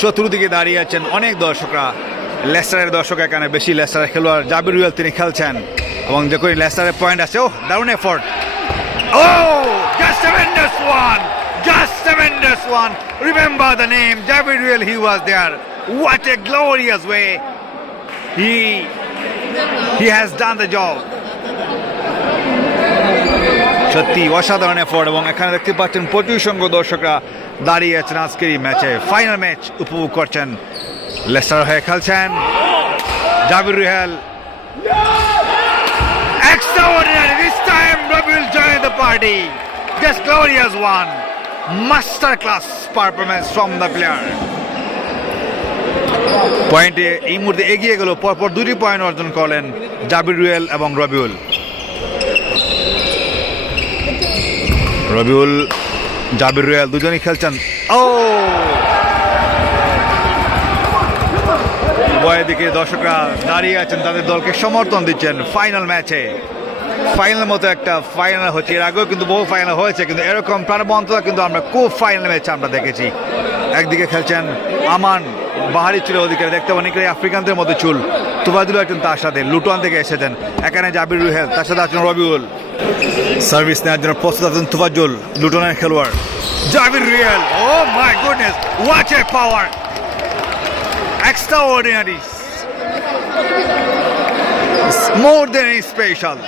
চতুর্দিকে দাঁড়িয়ে আছেন অনেক দর্শকরা। লেস্টারের দর্শক এখানে বেশি, লেস্টারের খেলোয়াড় জাবির রুয়েল তিনি খেলছেন এবং যখন লেস্টারের পয়েন্ট আছে, ও দারুণ effort, oh just tremendous one, just tremendous one. Remember the name Javid Ruel, he was there. What a glorious way he has done the job. সত্যি অসাধারণ এফোর্ট এবং এখানে দেখতে পাচ্ছেন প্রচুর সংখ্যক দর্শকরা দাঁড়িয়ে আছেন আজকের এই ম্যাচে, ফাইনাল ম্যাচ উপভোগ করছেন। লেস্টার হয়ে খেলছেন জাবির রুহেল, extraordinary this time. Rabiul joined the party, just glorious one, master class performance from the player. পয়েন্টে এই মুহূর্তে এগিয়ে গেল, পরপর দুটি পয়েন্ট অর্জন করলেন জাবির রুয়েল এবং রবিউল। রবিউল, জাবির রুয়েল দুজনেই খেলছেন। ও উভয় দিকে দর্শকরা দাঁড়িয়ে আছেন, তাদের দলকে সমর্থন দিচ্ছেন ফাইনাল ম্যাচে। ফাইনাল মতো একটা ফাইনাল হচ্ছে, এর আগেও কিন্তু বহু ফাইনাল হয়েছে, কিন্তু এরকম প্রাণবন্ততা কিন্তু আমরা খুব ফাইনাল ম্যাচে আমরা দেখেছি। একদিকে খেলছেন আমান, বাহারি চুলের অধিকারী, দেখতে অনেকটাই আফ্রিকানদের মধ্যে চুল। তুফাজুল আছেন তার সাথে, লুটন থেকে এসেছেন। এখানে জাবির রুহেল, তার সাথে আছেন রবিউল। সার্ভিস নেওয়ার জন্য প্রস্তুত আছেন তুফাজুল, লুটনের খেলোয়াড়। Jabir Ruhel, oh my goodness, what a power, extraordinary, more than special.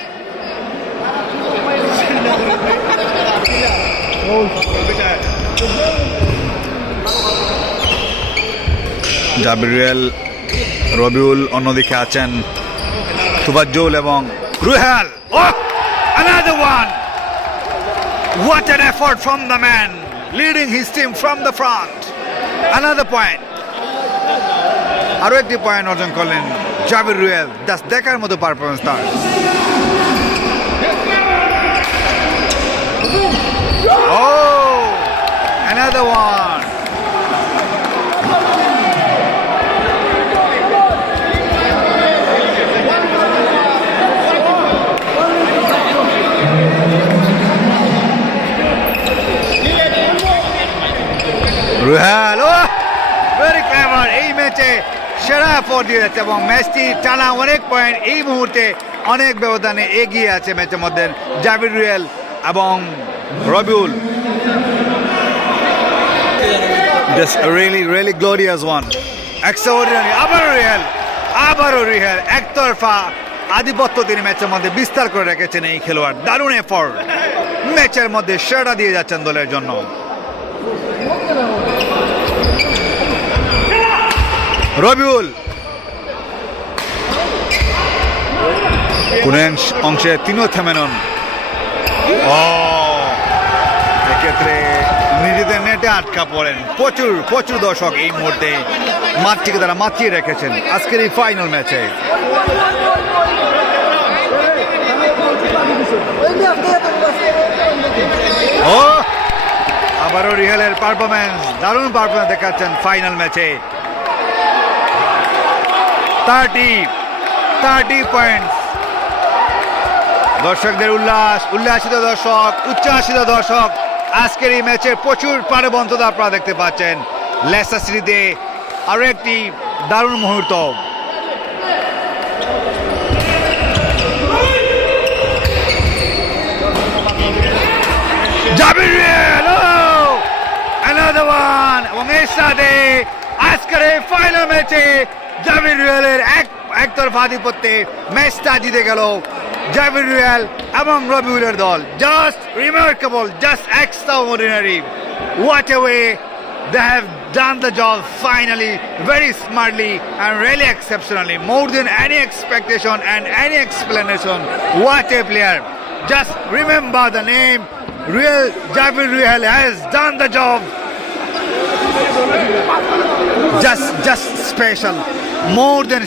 Jabir Ruhel, Rabiul, অন্যদিকে আছেন তুফাজ্জুল এবং রুহেল। Oh, another one. What an effort from the man leading his team from the front. Another point. আরো একটি পয়েন্ট অর্জন করলেন জাবির রুহেল, জাস্ট দেখার মতো পারফরমেন্স তার। Oh, another one. রুহেল, ও ভেরি ক্লেভার, এই ম্যাচে সেরা এফোর্ট দিয়ে যাচ্ছে এবং ম্যাচটি টানা অনেক পয়েন্ট, এই মুহূর্তে অনেক ব্যবধানে এগিয়ে আছে ম্যাচের মধ্যে জাবির রুহেল এবং Rabiul. Just a really glorious one, extraordinary. আবারও রুহেল একতরফা আধিপত্য তিনি ম্যাচের মধ্যে বিস্তার করে রেখেছেন এই খেলোয়াড়। দারুণ এফোর্ট, ম্যাচের মধ্যে সেরা দিয়ে যাচ্ছেন দলের জন্য। রবিউল কোন অংশে তিনও থেমে নন। এক্ষেত্রে নিজেদের নেটে আটকা পড়েন প্রচুর দর্শক এই মুহূর্তে মাঠটিকে তারা মাতিয়ে রেখেছেন আজকের এই ফাইনাল ম্যাচে। ও আবারও রিহেলের পারফরমেন্স, দারুণ পারফরমেন্স দেখাচ্ছেন ফাইনাল ম্যাচে। 30 পয়েন্টস, দর্শকদের উল্লাসিত দর্শক, উচ্ছ্বাসিত দর্শক। আজকের এই ম্যাচের প্রচুর প্রাণবন্ততা আপনারা দেখতে পাচ্ছেন। লেস্টার সিটিতে আরো একটি দারুণ মুহূর্ত। জাবির রুহেল, another one, এবং এর সাথে আজকের এই ফাইনাল ম্যাচে জাবির রুহেলের একতরফা আধিপত্যে ম্যাচটা জিতে গেল জাবির রুহেল এবং রবিউলের দল। Just remarkable, just extraordinary, what a way they have done the job finally, very smartly and really exceptionally, more than any expectation and any explanation. What a player, just remember the name Javid Ruel has done the job, just special, more than